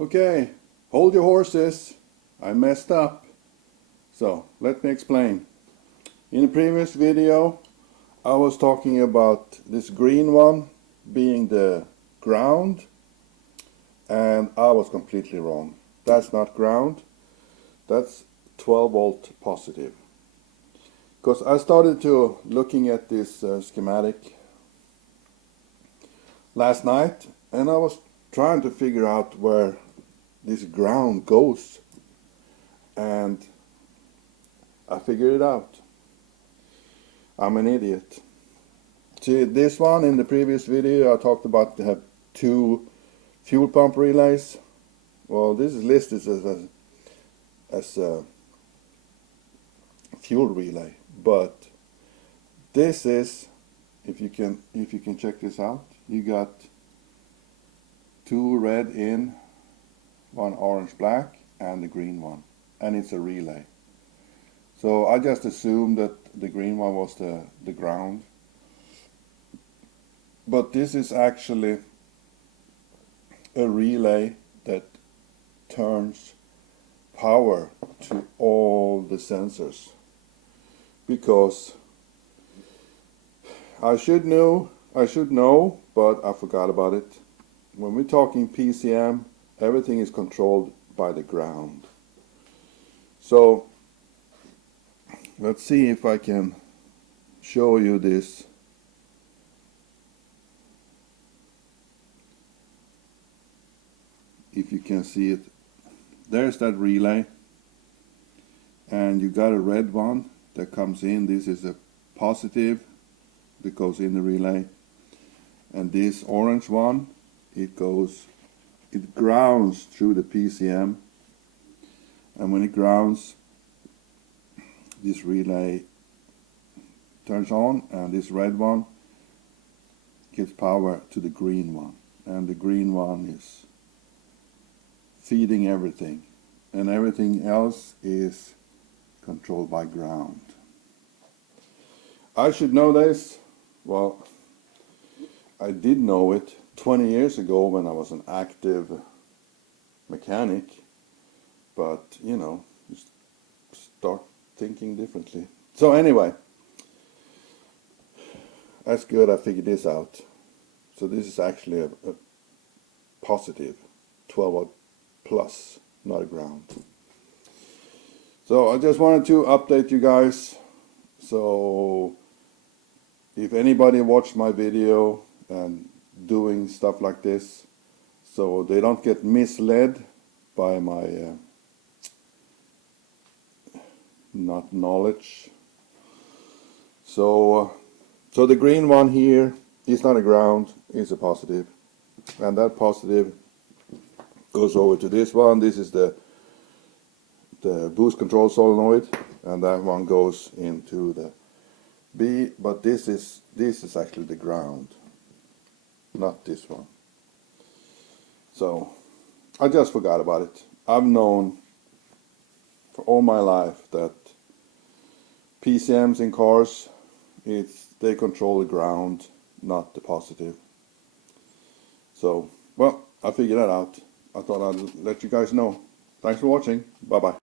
Okay, hold your horses. I messed up. So, let me explain. In the previous video, I was talking about this green one being the ground, and I was completely wrong. That's not ground. That's 12 volt positive. Because I started to looking at this schematic last night, and I was trying to figure out where this ground goes, and I figured it out. I'm an idiot. See, this one in the previous video I talked about to have two fuel pump relays. Well, this is listed as a fuel relay, but this is, if you can check this out, you got two red in, one orange black, and the green one, and it's a relay. So I just assumed that the green one was the ground, but this is actually a relay that turns power to all the sensors, because I should know, but I forgot about it. When we're talking PCM, everything is controlled by the ground. So let's see if I can show you this. If you can see it, there's that relay, and you got a red one that comes in. This is a positive that goes in the relay, and this orange one, it grounds through the PCM, and when it grounds, this relay turns on, and this red one gives power to the green one, and the green one is feeding everything, and everything else is controlled by ground. I should know this. Well, I did know it 20 years ago when I was an active mechanic, but you know, you start thinking differently. So anyway, that's good, I figured this out. So this is actually a positive 12 volt plus, not a ground. So I just wanted to update you guys. So if anybody watched my video and doing stuff like this, so they don't get misled by my not knowledge. So the green one here is not a ground, it's a positive, and that positive goes over to this one. This is the boost control solenoid, and that one goes into the B, but this is actually the ground, not this one. So I just forgot about it. I've known for all my life that PCMs in cars, they control the ground, not the positive. So, well, I figured that out. I thought I'd let you guys know. Thanks for watching. Bye bye.